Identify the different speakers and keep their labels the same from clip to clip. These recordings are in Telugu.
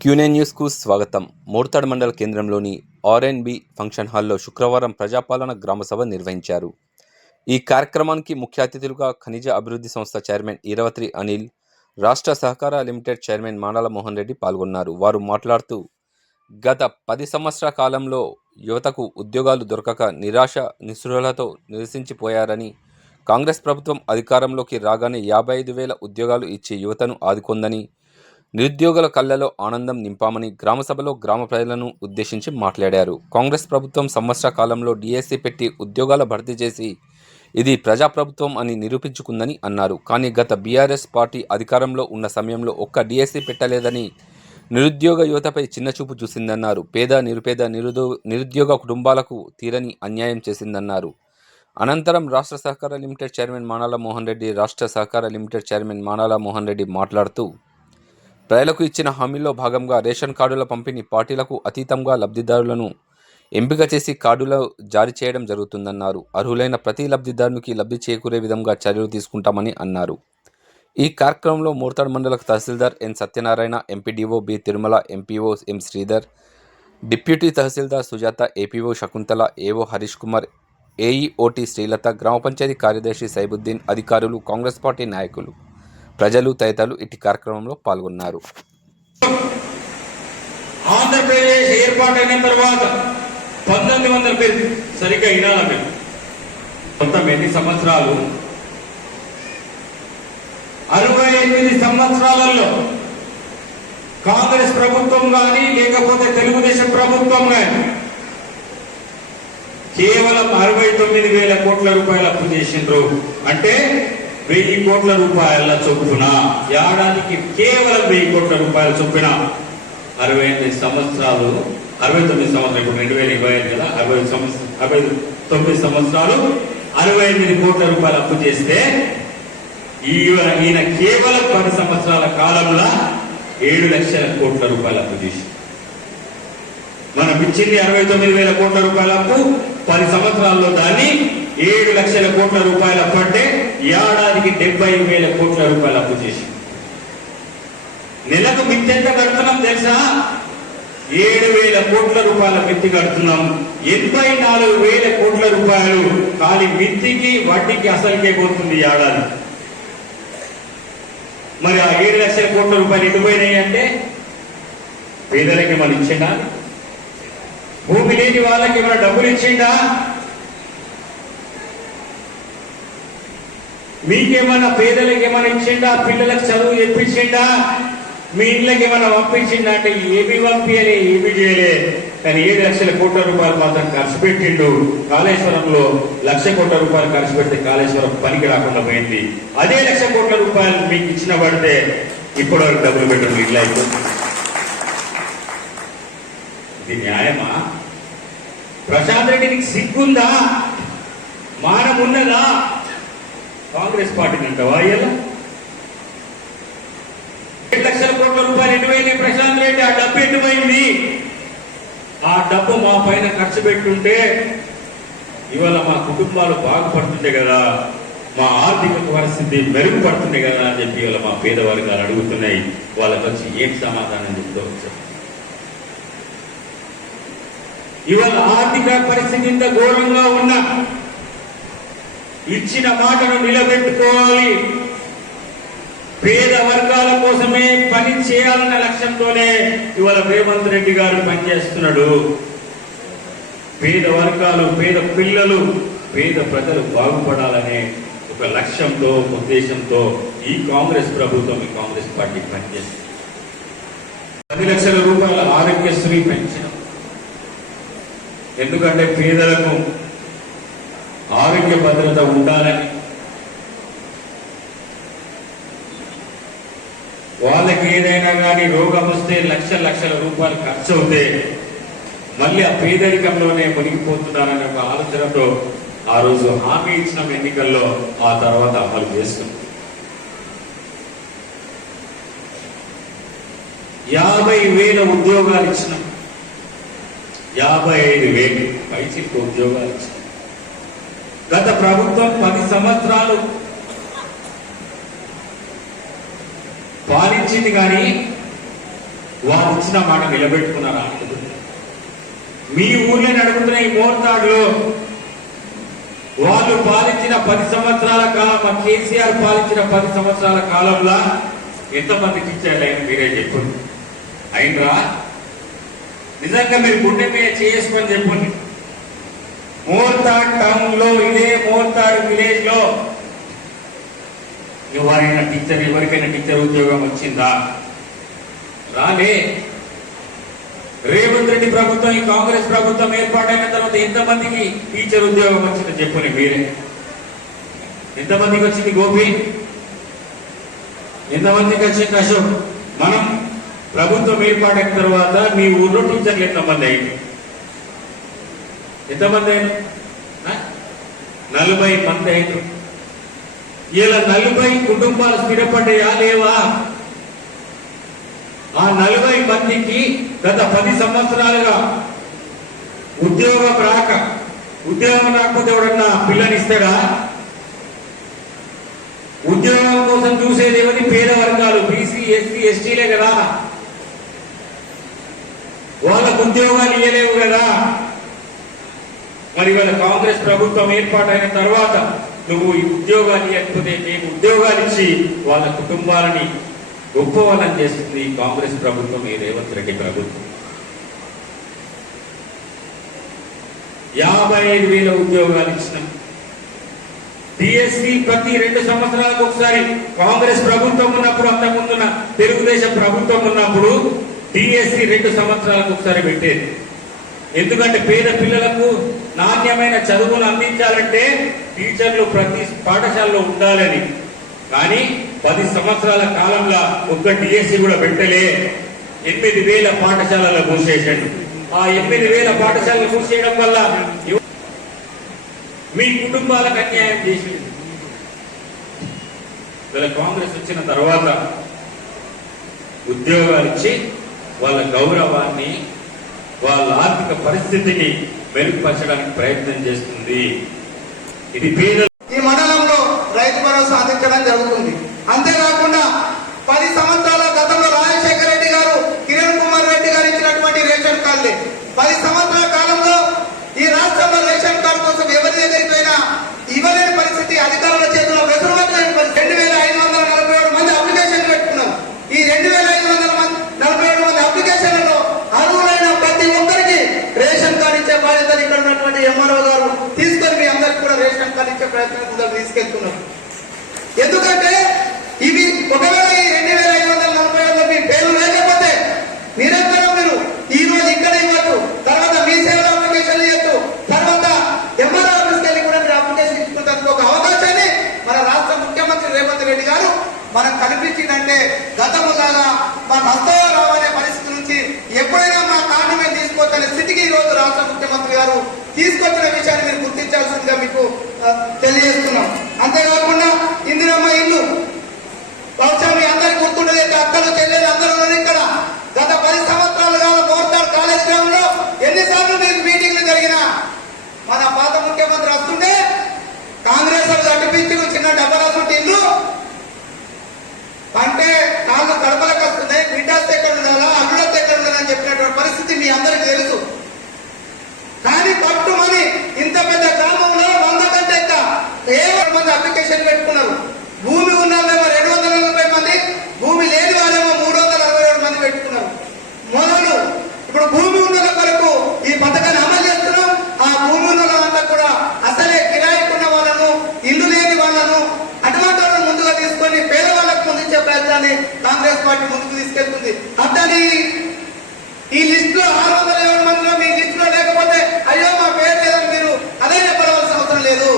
Speaker 1: క్యూనే న్యూస్కు స్వాగతం. మోర్తాడ్ మండల కేంద్రంలోని ఆర్ఎన్బి ఫంక్షన్ హాల్లో శుక్రవారం ప్రజాపాలన గ్రామసభ నిర్వహించారు. ఈ కార్యక్రమానికి ముఖ్య అతిథులుగా ఖనిజ అభివృద్ధి సంస్థ చైర్మన్ ఈరవత్రి అనిల్ రాష్ట్ర సహకార లిమిటెడ్ చైర్మన్ మానాల మోహన్ రెడ్డి పాల్గొన్నారు. వారు మాట్లాడుతూ గత పది సంవత్సరాల కాలంలో యువతకు ఉద్యోగాలు దొరకక నిరాశ నిస్పృహలతో నిరసించిపోయారని కాంగ్రెస్ ప్రభుత్వం అధికారంలోకి రాగానే యాభై ఐదు వేల ఉద్యోగాలు ఇచ్చి యువతను ఆదుకొందని నిరుద్యోగుల కళ్ళలో ఆనందం నింపామని గ్రామసభలో గ్రామ ప్రజలను ఉద్దేశించి మాట్లాడారు. కాంగ్రెస్ ప్రభుత్వం సంవత్సర కాలంలో డిఎస్సీ పెట్టి ఉద్యోగాల భర్తీ చేసి ఇది ప్రజాప్రభుత్వం అని నిరూపించుకుందని అన్నారు. కానీ గత బీఆర్ఎస్ పార్టీ అధికారంలో ఉన్న సమయంలో ఒక్క డిఎస్సీ పెట్టలేదని నిరుద్యోగ యువతపై చిన్నచూపు చూసిందన్నారు. పేద నిరుపేద నిరుదో నిరుద్యోగ కుటుంబాలకు తీరని అన్యాయం చేసిందన్నారు. అనంతరం రాష్ట్ర సహకార లిమిటెడ్ చైర్మన్ మానాల మోహన్ రెడ్డి రాష్ట్ర సహకార లిమిటెడ్ చైర్మన్ మానాల మోహన్ రెడ్డి మాట్లాడుతూ ప్రజలకు ఇచ్చిన హామీల్లో భాగంగా రేషన్ కార్డుల పంపిణీ పార్టీలకు అతీతంగా లబ్ధిదారులను ఎంపిక చేసి కార్డులు జారీ చేయడం జరుగుతుందన్నారు. అర్హులైన ప్రతి లబ్ధిదారునికి లబ్ధి చేకూరే విధంగా చర్యలు తీసుకుంటామని అన్నారు. ఈ కార్యక్రమంలో మోర్తాడ్ మండల తహసీల్దార్ N Satyanarayana MPDO B Tirumala MPO M Sridhar deputy తహసీల్దార్ సుజాత ఏపీఓ శకుంతల ఏఓ హరీష్ కుమార్ ఏఈఓటి శ్రీలత గ్రామ పంచాయతీ కార్యదర్శి సైబుద్దీన్ అధికారులు కాంగ్రెస్ పార్టీ నాయకులు. ప్రజలు తదితరులు ఇటు కార్యక్రమంలో పాల్గొన్నారు.
Speaker 2: ఆంధ్రప్రదేశ్ ఏర్పాటైన తర్వాత పంతొమ్మిది వందల పేరు సరిగ్గా వినాలా మీరు? మొత్తం ఎన్ని సంవత్సరాలు? అరవై ఎనిమిది సంవత్సరాలలో కాంగ్రెస్ ప్రభుత్వం కానీ లేకపోతే తెలుగుదేశం ప్రభుత్వం కానీ కేవలం అరవై తొమ్మిది వేల కోట్ల రూపాయలు అప్పు చేసిండ్రు. అంటే వెయ్యి కోట్ల రూపాయల చొప్పున ఏడాదికి కేవలం వెయ్యి కోట్ల రూపాయల చొప్పున అరవై ఎనిమిది సంవత్సరాలు అరవై తొమ్మిది సంవత్సరాలు ఇప్పుడు రెండు వేల ఇరవై ఐదు కదా అరవై సంవత్సరం అరవై తొమ్మిది సంవత్సరాలు అరవై ఎనిమిది కోట్ల రూపాయలు అప్పు చేస్తే ఈయన కేవలం పది సంవత్సరాల కాలంలో ఏడు లక్షల కోట్ల రూపాయలు అప్పు చేసి. మనం ఇచ్చింది అరవై తొమ్మిది వేల కోట్ల రూపాయల అప్పు పది సంవత్సరాల్లో దాన్ని ఏడు లక్షల కోట్ల రూపాయల అప్పు అంటే డెబ్బై వేల కోట్ల రూపాయలు అప్పు చేసి. నెలకు మిత్తి ఎంత కడుతున్నాం తెలుసా? ఏడు వేల కోట్ల రూపాయల మిత్తి కడుతున్నాం. ఎనభై నాలుగు వేల కోట్ల రూపాయలు ఖాళీ మిత్తికి వడ్డీకి అసలుకే పోతుంది ఏడాది మరి ఆ ఏడు లక్షల కోట్ల రూపాయలు ఎటు అంటే? పేదలకి మనం ఇచ్చిండా? భూమి లేని వాళ్ళకి మన డబ్బులు ఇచ్చిండా? మీకేమన్నా పేదలకు ఏమైనా ఇచ్చిండా? పిల్లలకు చదువు చెప్పించిండా మీ ఇళ్ళకి ఏమైనా పంపించిండా అంటే ఏమి పంపించలే ఏమి చేయలే. కానీ ఏడు లక్షల కోట్ల రూపాయలు మాత్రం ఖర్చు పెట్టిండు. కాళేశ్వరంలో లక్ష కోట్ల రూపాయలు ఖర్చు పెడితే కాళేశ్వరం పనికి రాకుండా పోయింది. అదే లక్ష కోట్ల రూపాయలు మీకు ఇచ్చిన పడితే ఇప్పటివరకు డబ్బులు పెట్టడం ఇట్లా ఇది న్యాయమా? ప్రశాంత్ రెడ్డి నీకు సిగ్గుందా? మానం ఉన్నదా కాంగ్రెస్ పార్టీని అంటావా ఇలా ఏడు లక్షల కోట్ల రూపాయలు ఎటువైంది ప్రశాంత్ రెడ్డి? ఆ డబ్బు ఎటువైంది? ఆ డబ్బు మా పైన ఖర్చు పెట్టుంటే ఇవాళ మా కుటుంబాలు బాగుపడుతుండే కదా మా ఆర్థిక పరిస్థితి మెరుగుపడుతుండే కదా అని చెప్పి ఇవాళ మా పేదవర్గాలు అడుగుతున్నాయి. వాళ్ళకి వచ్చి ఏం సమాధానం చెప్తూ వచ్చారు ఇవాళ ఆర్థిక పరిస్థితి ఇంత ఘోరంగా ఉన్న ఇచ్చిన మాటను నిలబెట్టుకోవాలి. పేద వర్గాల కోసమే పని చేయాలన్న లక్ష్యంతోనే ఇవాళ రేవంత్ రెడ్డి గారు పనిచేస్తున్నాడు. పేద వర్గాలు పేద పిల్లలు పేద ప్రజలు బాగుపడాలనే ఒక లక్ష్యంతో ఉద్దేశంతో ఈ కాంగ్రెస్ ప్రభుత్వం ఈ కాంగ్రెస్ పార్టీ పనిచేస్తుంది. పది లక్షల రూపాయల ఆరోగ్యశ్రీ పెంచడం. ఎందుకంటే పేదలకు ఆరోగ్య భద్రత ఉండాలని. వాళ్ళకి ఏదైనా కానీ రోగం వస్తే లక్ష లక్షల రూపాయలు ఖర్చు అవుతే మళ్ళీ ఆ పేదరికంలోనే మునిగిపోతున్నారనే ఒక ఆలోచనతో ఆ రోజు హామీ ఇచ్చిన ఎన్నికల్లో ఆ తర్వాత అమలు చేస్తుంది యాభై వేల ఉద్యోగాలు ఇచ్చిన. యాభై ఐదు వేలు. పైచిలకు ఉద్యోగాలు ఇచ్చిన. గత ప్రభుత్వం పది సంవత్సరాలు పాలించింది కానీ వారు ఇచ్చిన మాట నిలబెట్టుకున్నారా మీ ఊర్లో నడుపుతున్న ఈ మోర్తాడులో వాళ్ళు పాలించిన పది సంవత్సరాల కాలం కేసీఆర్ పాలించిన పది సంవత్సరాల కాలంలో ఎంతమందికి ఇచ్చారు ఆయన మీరే చెప్పండి. అయినరా నిజంగా మీరు గుండె మీద చేసుకొని చెప్పండి. మోర్తాడ్ టౌన్లో ఇదే మోర్తాడ్ విలేజ్లో ఎవరైనా టీచర్ ఎవరికైనా టీచర్ ఉద్యోగం వచ్చిందా? రాలే. రేవంత్ రెడ్డి ప్రభుత్వం ఈ కాంగ్రెస్ ప్రభుత్వం ఏర్పాటైన తర్వాత ఎంతమందికి టీచర్ ఉద్యోగం వచ్చిందో చెప్పుని మీరే. ఎంతమందికి వచ్చింది గోపి? ఎంతమందికి వచ్చింది అశోక్? మనం ప్రభుత్వం ఏర్పాటైన తర్వాత మీ ఊర్లో టీచర్లు ఎంతమంది అయింది ఎంతమంది అయినా నలభై మంది అయినారు. ఇలా నలభై కుటుంబాలు స్థిరపడ్డాయా లేవా ఆ నలభై మందికి గత పది సంవత్సరాలుగా ఉద్యోగం రాక ఉద్యోగం రాకపోతే ఎవడన్నా పిల్లనిస్తాడా ఉద్యోగం కోసం చూసేది ఎవరి పేద వర్గాలు బీసీ ఎస్సీ ఎస్టీలే కదా. వాళ్ళకు ఉద్యోగాలు ఇవ్వలేవు కదా. మరి వాళ్ళ కాంగ్రెస్ ప్రభుత్వం ఏర్పాటైన తర్వాత నువ్వు ఈ ఉద్యోగాలు ఇవ్వకపోతే మేము ఉద్యోగాలు ఇచ్చి వాళ్ళ కుటుంబాలని గొప్పవాళ్ళని చేస్తుంది కాంగ్రెస్ ప్రభుత్వం ఈ రేవంత్ రెడ్డి ప్రభుత్వం. యాభై ఐదు వేల ఉద్యోగాలు ఇచ్చినాం డిఎస్సి ప్రతి రెండు సంవత్సరాలకు ఒకసారి కాంగ్రెస్ ప్రభుత్వం ఉన్నప్పుడు అంతకుముందున్న తెలుగుదేశం ప్రభుత్వం ఉన్నప్పుడు డిఎస్సి రెండు సంవత్సరాలకు ఒకసారి పెట్టేది. ఎందుకంటే పేద పిల్లలకు నాణ్యమైన చదువును అందించాలంటే టీచర్లు ప్రతి పాఠశాలలో ఉండాలని. కానీ పది సంవత్సరాల కాలంలో ఒక్క డిఎస్సి కూడా పెట్టలే. ఎనిమిది వేల పాఠశాలలో మూసేసాడు ఆ ఎనిమిది వేల పాఠశాలలు మూసేయడం వల్ల మీ కుటుంబాలకు అన్యాయం చేసింది. వీళ్ళ కాంగ్రెస్ వచ్చిన తర్వాత ఉద్యోగాలు ఇచ్చి వాళ్ళ గౌరవాన్ని వాళ్ళ ఆర్థిక పరిస్థితిని మెరుగుపరచడానికి ప్రయత్నం చేస్తుంది. ఇది పేద
Speaker 3: ఈ మండలంలో రైతు భరోసా అందించడం జరుగుతుంది అంతేకాకుండా పది సంవత్సరాల గతంలో రాజశేఖర రెడ్డి గారు కిరణ్ కుమార్ రెడ్డి గారు ఇచ్చినటువంటి రేషన్ కార్డులే పది సంవత్సరాల కాలంలో ఈ రాష్ట్రంలో రేషన్ కార్డు కోసం ఎవరి దగ్గరికి పోయినా ఇవ్వలేని పరిస్థితి అధికారుల చేతిలో వెసులుబాటు పరిస్థితి రెండు వేల ఐదు వందల నలభై ఏడు మంది అప్లికేషన్ పెట్టుకున్నారు ఈ రెండు వేల ఐదు వందల మంది నలభై ఏడు మంది అప్లికేషన్లలో అర్హులైన ప్రతి ఒక్కరికి రేషన్ కార్డు ఇచ్చే బాధ్యతలు ఇక్కడ ఉన్నటువంటి ఎంఆర్ఓ గారు తీసుకొని మీ అందరికి కూడా రేషన్ కార్డు ఇచ్చే ప్రయత్నం ముందుకు తీసుకెళ్తున్నారు ఎందుకంటే ఇవి ఒకవేళ ఈ రెండు వేల ఐదు వందల నలభై ఏడులో మీ పేరు లేకపోతే నిరంతరం మీరు ఈ రోజు ఇక్కడ ఇవ్వచ్చు తర్వాత మీ సేవల అప్లికేషన్ ఇవ్వచ్చు తర్వాత ఎంఆర్ఓ ఆఫీస్కి వెళ్ళి కూడా మీరు అప్లికేషన్ ఇచ్చుకుంటానికి ఒక అవకాశాన్ని మన రాష్ట్ర ముఖ్యమంత్రి రేవంత్ రెడ్డి గారు మనకు కల్పించిందంటే గతములాగా మన నష్టరావు రావాలనే పరిస్థితి నుంచి ఎప్పుడైనా మా కార్డు మేము తీసుకోవచ్చనే స్థితికి ఈ రోజు రాష్ట్ర ముఖ్యమంత్రి గారు తీసుకొచ్చిన విషయాన్ని మీరు గుర్తించాల్సిందిగా మీకు తెలియజేస్తున్నాం. గత పది సంవత్సరాలుగా మోర్తాడ్ కాలేజ్ గ్రౌండ్లో ఎన్నిసార్లు మీకు మీటింగ్లు జరిగినా మన పాత ముఖ్యమంత్రి వస్తుంటే కాంగ్రెస్ వాళ్ళు అడ్డుపించి చిన్న డబ్బరాసుంటి ఇల్లు అంటే కాళ్ళు కడపలకు వస్తున్నాయి బిడ్డలు ఎక్కడ ఉండాలా అల్లుడతో ఎక్కడ ఉండాలని చెప్పినటువంటి పరిస్థితి మీ అందరికి తెలుసు కానీ పట్టుమని ఇంత పెద్ద గ్రామంలో వంద కంటే ఎక్కువ కేవలం మంది అప్లికేషన్ పెట్టుకున్నారు భూమి ఉన్న వాళ్ళేమో రెండు వందల నలభై మంది భూమి లేని వారేమో మూడు వందల అరవై ఏడు మంది పెట్టుకున్నారు మొదలు ఇప్పుడు భూమి ఉన్న కొరకు ఈ పథకాన్ని అమలు చేస్తున్నాం ఆ భూమి ఉన్న వాళ్ళంతా కూడా అసలే కిరాయికున్న వాళ్ళను ఇల్లు అటమాటాలను అటువంటి ముందుగా తీసుకొని పేదవాళ్ళకు ముందుంచే ప్రయత్నాన్ని కాంగ్రెస్ పార్టీ ముందుకు తీసుకెళ్తుంది. అతని ఈ లిస్ట్లో ఆరు వందల ఏడు మందిలో మీ లిస్ట్లో లేకపోతే అయ్యో మా పేరు లేదని మీరు అదే చెప్పవలసిన అవసరం లేదు.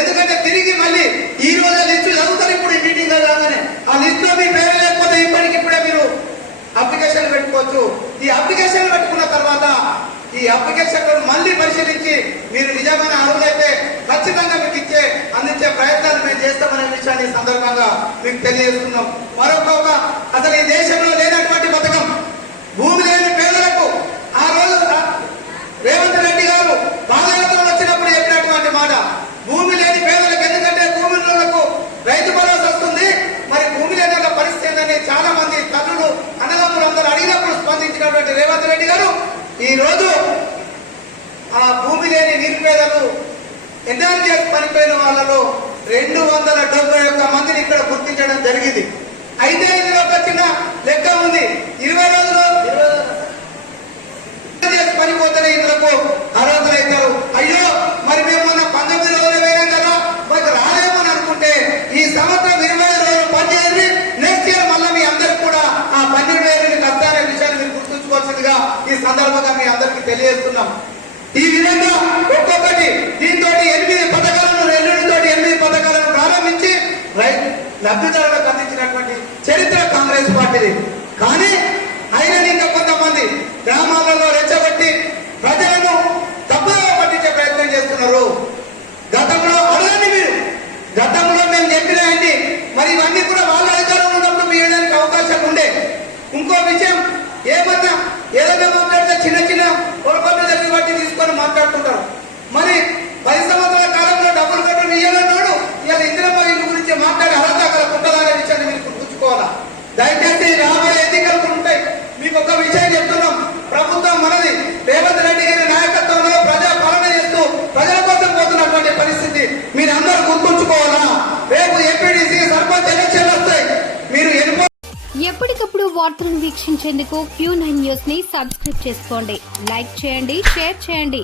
Speaker 3: ఎందుకంటే తిరిగి మళ్ళీ ఈ రోజు లిస్టు చదువుతారు ఇప్పుడు ఈ మీటింగ్లో రాగానే ఆ లిస్ట్లో మీ పేరు లేకపోతే ఇప్పటికి ఇప్పుడే మీరు అప్లికేషన్ పెట్టుకోవచ్చు. ఈ అప్లికేషన్ పెట్టుకున్న తర్వాత ఈ అప్లికేషన్ మళ్ళీ పరిశీలించి మీరు అనే విషయాన్ని సందర్భంగా మీకు తెలియజేస్తున్నాం. మరొక అసలు ఈ దేశంలో లేనటువంటి పథకం. భూమి లేని పేదలకు ఆ రోజు రేవంత్ రెడ్డి గారు పాదయాత్రలు వచ్చినప్పుడు చెప్పినటువంటి మాట. భూమి లేని పేదలకు ఎందుకంటే భూమి రైతు భరోసా వస్తుంది. మరి భూమి లేని పరిస్థితి ఏంటని చాలా మంది తల్లులు అన్నదమ్ములు అందరూ అడిగినప్పుడు స్పందించినటువంటి రేవంత్ రెడ్డి గారు ఈ రోజు ఆ భూమి లేని నిరుపేదలు ఎన్ఆర్జీఎస్ పనిపోయిన వాళ్ళలో రెండు వందల డెబ్బై ఒక్క మందిని ఇక్కడ గుర్తించడం జరిగింది. అయితే ఇందులో ఒక చిన్న లెక్క ఉంది. ఇరవై రోజులు ఎన్ఆర్జీఎస్ ఇందులకు ఇళ్ళకు అర్హతలు అవుతారు అయ్యో మరి మేము మొన్న పంతొమ్మిది రోజులు వేయడం కదా? మాకు రాలేమని అనుకుంటే ఈ సంవత్సరం ఇరవై ఐదు రోజులు పనిచేసి నెక్స్ట్ ఇయర్ మళ్ళీ మీ అందరికి కూడా ఆ పన్నెండు వేలు కష్టాలనే విషయాన్ని మీరు గుర్తుంచుకోవాల్సిందిగా ఈ సందర్భంగా మీ అందరికీ తెలియజేస్తున్నాం. ఈ విధంగా ఒక్కొక్కటి రైతు లబ్ధిదారులకు అందించినటువంటి చరిత్ర కాంగ్రెస్ పార్టీది కానీ అయినా ఇంకా కొంతమంది గ్రామాలలో రెచ్చగొట్టి ప్రజలను తప్పుదోవ పట్టించే ప్రయత్నం చేస్తున్నారు గతంలో అడగండి మీరు గతంలో మేము చెప్పినాయండి మరి ఇవన్నీ కూడా వాళ్ళ అధికారం ఉన్నప్పుడు మీ వేయడానికి అవకాశం ఉండే ఇంకో విషయం ఏమన్నా ఏదైనా మాట్లాడితే చిన్న చిన్న పొరపాట్లు దగ్గర బట్టి తీసుకొని మాట్లాడుతుంటారు మరి పది సంవత్సరాల కాలంలో డబ్బులు కట్టడం ఇయ్యాలన్నాడు ఇవాళ ఇందిరమ్మ ఇల్లు గురించి మాట్లాడే అర్హత అక్కడ ఉంటుందనే విషయాన్ని మీరు గుర్తుంచుకోవాలా దయచేసి రాబోయే ఎన్నికలు ఉంటాయి మీకు ఒక విషయం చెప్తున్నాం. ప్రభుత్వం మనది రేవంత్ రెడ్డి గారి నాయకత్వంలో ప్రజా పాలన చేస్తూ ప్రజల కోసం పోతున్నటువంటి పరిస్థితి మీరు అందరూ గుర్తుంచుకోవాలా? రేపు ఎంపీడీసీ సర్పంచ్ ఎలక్షన్లు వస్తాయి మీరు
Speaker 4: ఎప్పటికప్పుడు వార్తలను వీక్షించేందుకు క్యూ నైన్ న్యూస్ని సబ్స్క్రైబ్ చేసుకోండి. లైక్ చేయండి షేర్ చేయండి.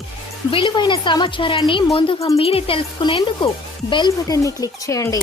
Speaker 4: విలువైన సమాచారాన్ని ముందుగా మీరే తెలుసుకునేందుకు బెల్ బటన్ని క్లిక్ చేయండి.